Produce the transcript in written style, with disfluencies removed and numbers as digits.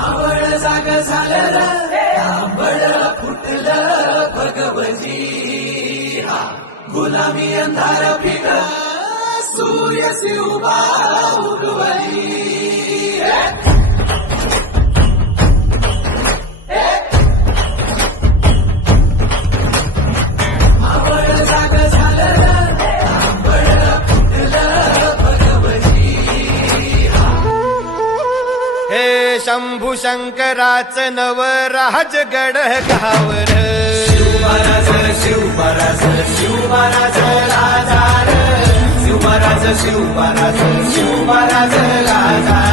आवळ जाग झालं तांबळ फुटलं भगवती गुलामी अंधार फिकला सूर्य शिवबा उगवली शंभू शंकराच नवराज गडगावर शिवमहाराज शिवमहाराज शिवमहाराज राजा शिवमहाराज शिवमहाराज शिवमहाराज राजा